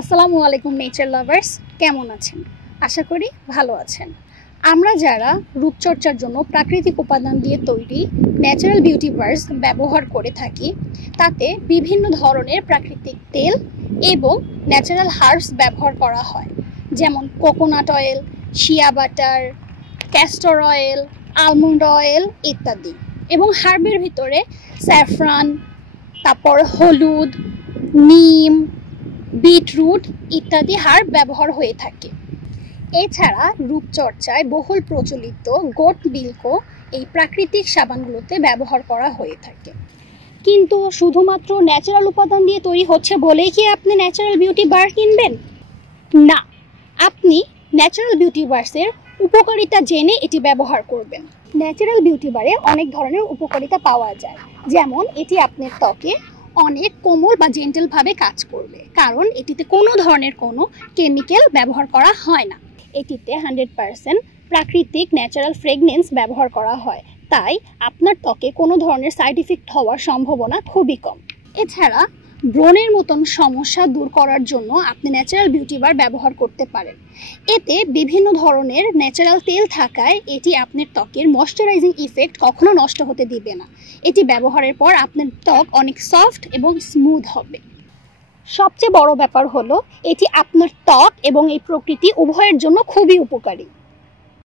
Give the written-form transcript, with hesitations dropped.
আসসালামু আলাইকুম nature lovers, কেমন আছেন? আশা করি ভালো আছেন। আমরা যারা রূপচর্চার জন্য প্রাকৃতিক উপাদান দিয়ে তৈরি ন্যাচারাল বিউটি বার্স ব্যবহার করে থাকি, তাতে বিভিন্ন ধরনের প্রাকৃতিক তেল এবং ন্যাচারাল হার্বস ব্যবহার করা হয়, যেমন coconut oil, shea butter, castor oil, almond oil ইত্যাদি। এবং হার্বের ভিতরে স্যাফরান, তারপর হলুদ, নিম, বিটরুট ইত্যাদি হার্ব ব্যবহার হয়ে থাকে। এছাড়া রূপচর্চায় বহুল প্রচলিত গোট মিল্কও এই প্রাকৃতিক সাবানগুলোতে ব্যবহার করা হয়ে থাকে। কিন্তু শুধুমাত্র ন্যাচারাল উপাদান দিয়ে তৈরি হচ্ছে বলেই কি আপনি ন্যাচারাল বিউটি বার কিনবেন? না, আপনি ন্যাচারাল বিউটি বার্সের উপকারিতা জেনে এটি ব্যবহার করবেন। ন্যাচারাল বিউটি বারে অনেক ধরনের উপকারিতা পাওয়া যায়, যেমন এটি আপনার ত্বকে অনেক কোমল বা জেন্টেলভাবে কাজ করবে, কারণ এটিতে কোনো ধরনের কোনো কেমিক্যাল ব্যবহার করা হয় না। এটিতে 100% প্রাকৃতিক ন্যাচারাল ফ্রেগনেন্স ব্যবহার করা হয়, তাই আপনার ত্বকে কোনো ধরনের সাইড ইফেক্ট হওয়ার সম্ভাবনা খুবই কম। এছাড়া ব্রণের মতন সমস্যা দূর করার জন্য আপনি ন্যাচারাল বিউটি বার ব্যবহার করতে পারেন। এতে বিভিন্ন ধরনের ন্যাচারাল তেল থাকায় এটি আপনার ত্বকের ময়শ্চারাইজিং ইফেক্ট কখনো নষ্ট হতে দিবে না। এটি ব্যবহারের পর আপনার ত্বক অনেক সফট এবং স্মুথ হবে। সবচেয়ে বড় ব্যাপার হলো এটি আপনার ত্বক এবং এই প্রকৃতি উভয়ের জন্য খুবই উপকারী।